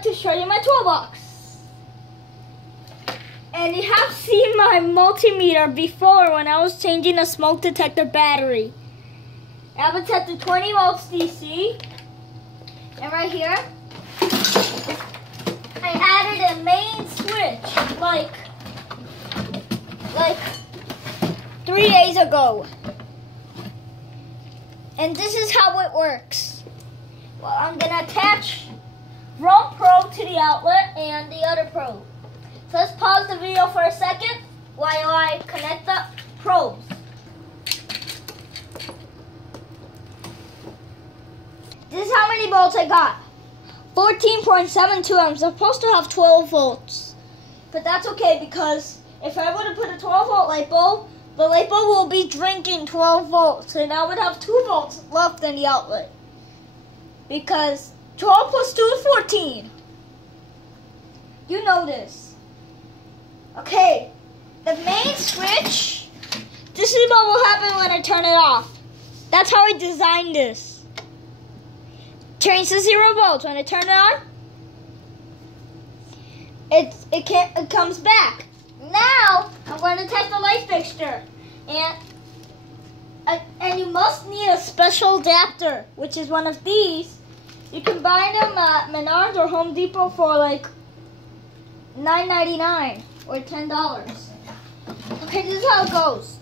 like to show you my toolbox. And you have seen my multimeter before when I was changing a smoke detector battery. I have it set to 20 volts DC. And right here, I added a main switch like 3 days ago. And this is how it works. Well, I'm gonna attach one probe to the outlet and the other probe. So let's pause the video for a second while I connect the probes. This is how many volts I got. 14.72. I'm supposed to have 12 volts. But that's okay because if I were to put a 12 volt light bulb, the light bulb will be drinking 12 volts. And I would have 2 volts left in the outlet. Because 12 plus 2 is 14. You know this. Okay, the main switch, this is what will happen when I turn it off. That's how I designed this. Turns to 0 volts. When I turn it on, it comes back. Now, I'm going to test the light fixture. And you must need a special adapter, which is one of these. You can buy them at Menards or Home Depot for like $9.99 or $10. Okay, this is how it goes.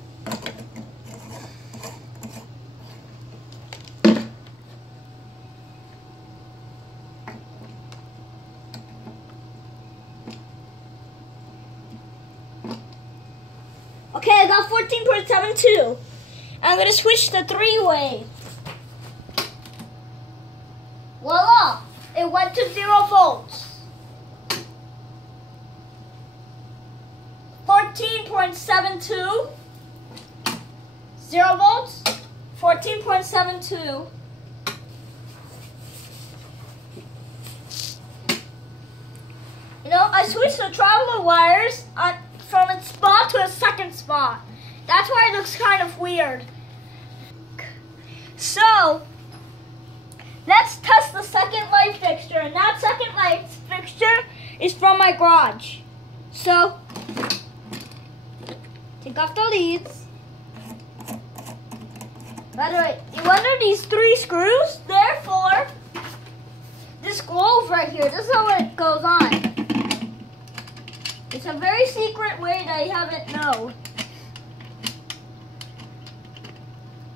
Okay, I got 14.72. I'm going to switch to 3-way. Voila! It went to 0 volts. 14.72. 0 volts. 14.72. You know, I switched the traveler wires from its spot to a second spot. That's why it looks kind of weird. So, let's test the second light fixture. And that second light fixture is from my garage. So, take off the leads. By the way, you wonder these 3 screws? Therefore, this glove right here, this is how it goes on. It's a very secret way that you haven't known.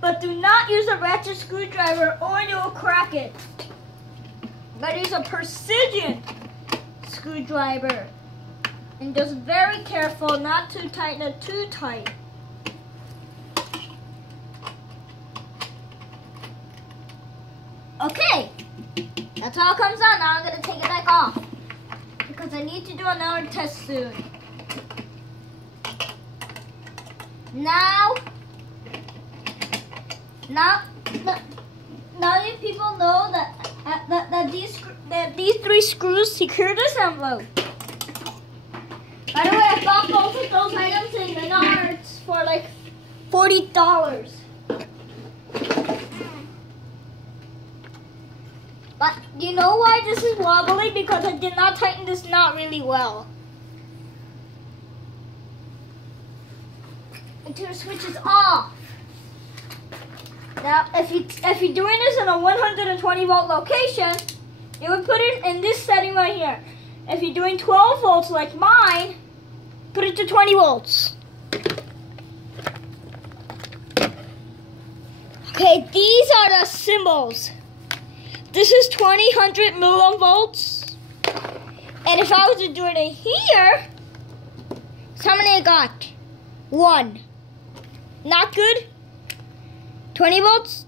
But do not use a ratchet screwdriver or you will crack it. But use a precision screwdriver. And just very careful not to tighten it too tight. Okay, that's how it comes out. Now I'm going to take it back off because I need to do another test soon. Now you people know that these 3 screws secure this envelope. By the way, I bought both of those items in Menards for like $40. But you know why this is wobbly? Because I did not tighten this knot really well. Until the switch is off. Now, if you're doing this in a 120 volt location, you would put it in this setting right here. If you're doing 12 volts like mine, put it to 20 volts. Okay, these are the symbols. This is 2000 millivolts. And if I was to do it in here, so how many I got? 1. Not good. 20 volts.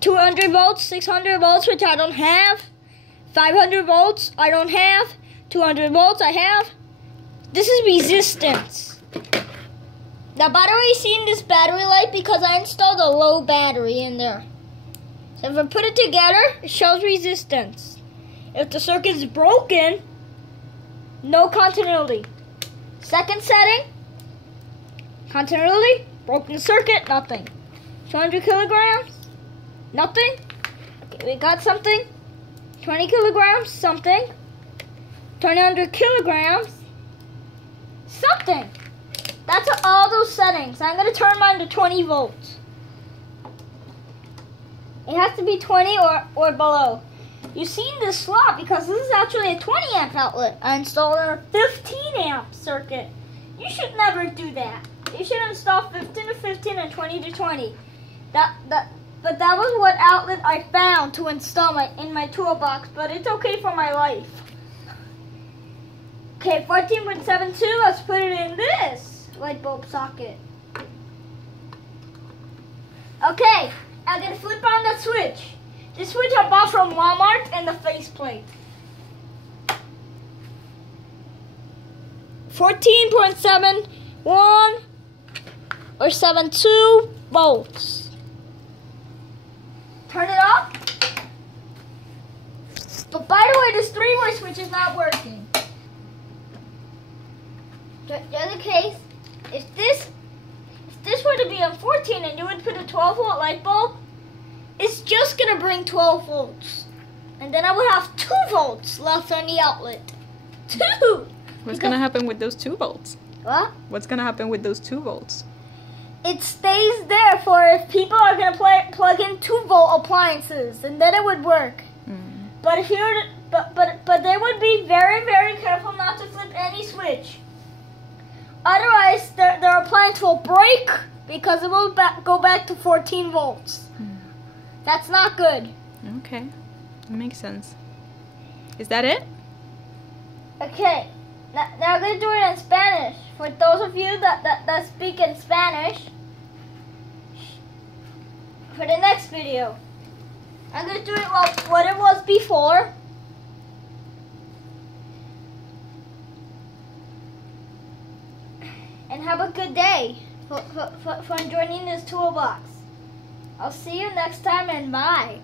200 volts, 600 volts, which I don't have. 500 volts, I don't have. 200 volts, I have. This is resistance. The battery is seeing this battery light because I installed a low battery in there. So if I put it together, it shows resistance. If the circuit is broken, no continuity. Second setting, continuity, broken circuit, nothing. 200 kilograms, nothing. Okay, we got something. 20 kilograms, something. 200 kilograms, something. That's all those settings. I'm going to turn mine to 20 volts. It has to be 20 or below. You've seen this slot because this is actually a 20 amp outlet. I installed a 15 amp circuit. You should never do that. You should install 15 to 15 and 20 to 20. But that was what outlet I found to install in my toolbox, but it's okay for my life. Okay, 14.72, let's put it in this light bulb socket. Okay, I'm going to flip on the switch. The switch I bought from Walmart and the faceplate. 14.71 or 72 volts. Turn it off. But by the way, this three-way switch is not working. The other case, if this were to be on 14 and you would put a 12-volt light bulb, it's just going to bring 12 volts. And then I would have 2 volts left on the outlet. 2! What's going to happen with those 2 volts? What? What's going to happen with those 2 volts? It stays there for if people are going to plug in 2-volt appliances, and then it would work. Mm. But if you were but they would be very, very careful not to flip any switch. Otherwise, their appliance will break because it will go back to 14 volts. Mm. That's not good. Okay, that makes sense. Is that it? Okay, now I'm going to do it in Spanish. For those of you that speak in Spanish, for the next video, I'm going to do it what it was before. And have a good day for joining this toolbox. I'll see you next time, and bye.